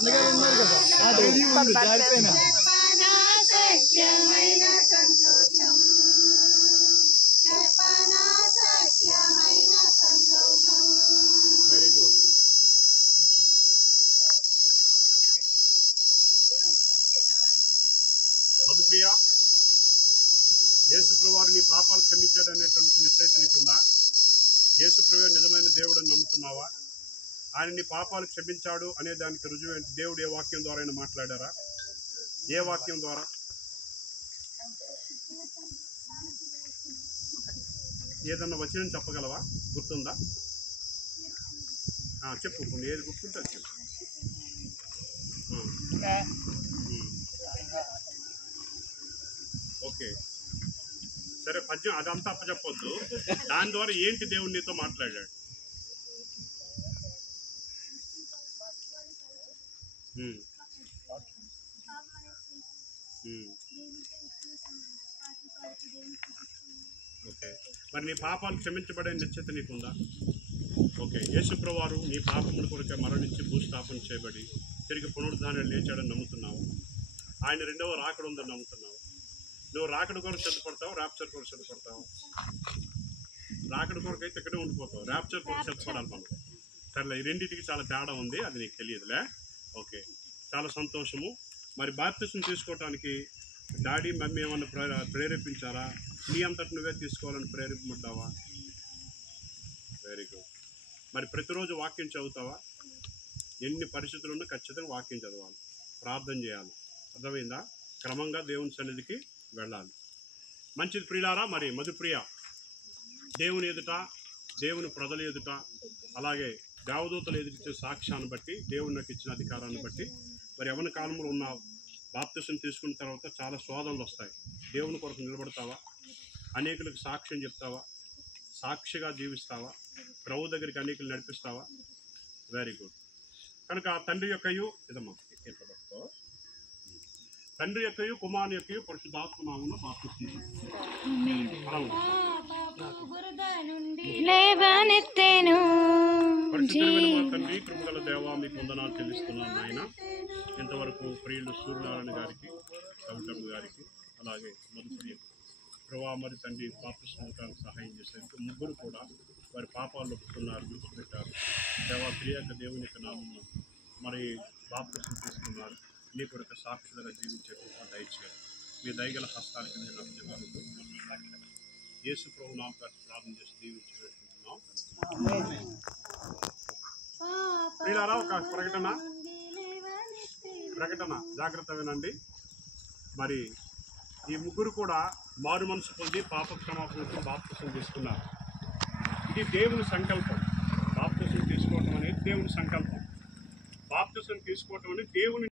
Very good. Madhupriya, యేసుప్రభు వారు నీ పాపాలు క్షమించాడు అనేటువంటి నిశ్చయిత నీకుందా? యేసుప్రభు నిజమైన దేవుడు అని నమ్ముతున్నావా? ఆయన నీ పాపాలు క్షమించాడు అనే దానికి రుజువు ఏంటి? దేవుడు ఏ వాక్యం ద్వారా అయినా మాట్లాడారా? ఏ వాక్యం ద్వారా? ఏదన్నా వచనం చెప్పగలవా? గుర్తుందా? చెప్పు, ఏది గుర్తుంటే చెప్పు. ఓకే, సరే. పద్యం అదంతా అప్పచెప్పొద్దు. దాని ద్వారా ఏంటి దేవుడు నీతో మాట్లాడాడు? ఓకే, మరి నీ పాపాలు క్షమించబడే నిశ్చిత నీకుందా? ఓకే, యేసుప్రభు వారు నీ పాపముల కొరకే మరణించి భూస్థాపన చేయబడి తిరిగి పునరుద్ధానం లేచాడని నమ్ముతున్నావు. ఆయన రెండవ రాకడ ఉందని నమ్ముతున్నావు. నువ్వు రాకడ కొరకు సిద్ధపడతావు, ర్యాప్చర్ కొరకు సిద్ధపడతావు? రాకడ కొరకు అయితే ఇక్కడే ఉండిపోతావు, ర్యాప్చర్ కొరకు సిద్ధపడాలి మనం. సరేలే, ఈ రెండింటికి చాలా తేడా ఉంది, అది నీకు తెలియదులే. ఓకే, చాలా సంతోషము. మరి బాప్తిసం తీసుకోవటానికి డాడీ మమ్మీ ఏమన్నా ప్రేరేపించారా? నీ అంతటి నువ్వే తీసుకోవాలని ప్రేరేపబడ్డావా? Very good. మరి ప్రతిరోజు వాక్యం చదువుతావా? ఎన్ని పరిస్థితులు ఉన్నా ఖచ్చితంగా వాక్యం చదవాలి, ప్రార్థన చేయాలి. అర్థమైందా? క్రమంగా దేవుని సన్నిధికి వెళ్ళాలి. మంచిది ప్రియులారా. మరి మధుప్రియ, దేవుని ఎదుట, దేవుని ప్రజల ఎదుట, అలాగే దేవదూతలు ఎదుటిచ్చే సాక్ష్యాన్ని బట్టి, దేవుని నాకు ఇచ్చిన అధికారాన్ని బట్టి, మరి యవ్వన కాలంలో ఉన్నావు. బాప్తిసం తీసుకున్న తర్వాత చాలా శోధనలు వస్తాయి. దేవుని కొరకు నిలబడతావా? అనేకులకు సాక్ష్యం చెప్తావా? సాక్షిగా జీవిస్తావా? ప్రభు దగ్గరికి అనేకులు నడిపిస్తావా? Very good. కనుక తండ్రి యొక్కయు ఇదమ్మా ఇట్లా పట్టుకో. తండ్రి యొక్కయు కుమారుని యొక్కయు పరిశుద్ధాత్మ నామమున బాప్తిసం తండ్రి, కృపగల దేవా, మీకు వందనాలు చెల్లిస్తున్నాను నాయన. ఇంతవరకు ప్రియులు సూర్యనారాయణ గారికి, కవితమ్మ గారికి, అలాగే మధుప్రియ ప్రభా, మరి తండ్రి బాప్తిసం సహాయం చేసేందుకు ముగ్గురు కూడా వారి పాపాలు ఒప్పుకున్నారు, విడిచిపెట్టారు. దేవా, ప్రియాక దేవుని యొక్క నామమున మరి బాప్తిసం తీసుకున్నారు. నీ కొరకు సాక్షులుగా జీవించేట్టుగా దయచేయాలి. మీ దయగల హస్తాలకి నేను అప్పచెప్పాను. యేసు ప్రభు నామమున ప్రార్థన చేసి దీవించుకుంటున్నాం. ప్రియులారా, ఒక ప్రకటన జాగ్రత్త వినండి. మరి ఈ ముగ్గురు కూడా మారు మనసు పొంది పాప క్షమాపణతో బాప్తిసం తీసుకున్నారు. ఇది దేవుని సంకల్పం. బాప్తిసం తీసుకోవటం అనేది దేవుని సంకల్పం. బాప్తిసం తీసుకోవటం అనేది దేవుని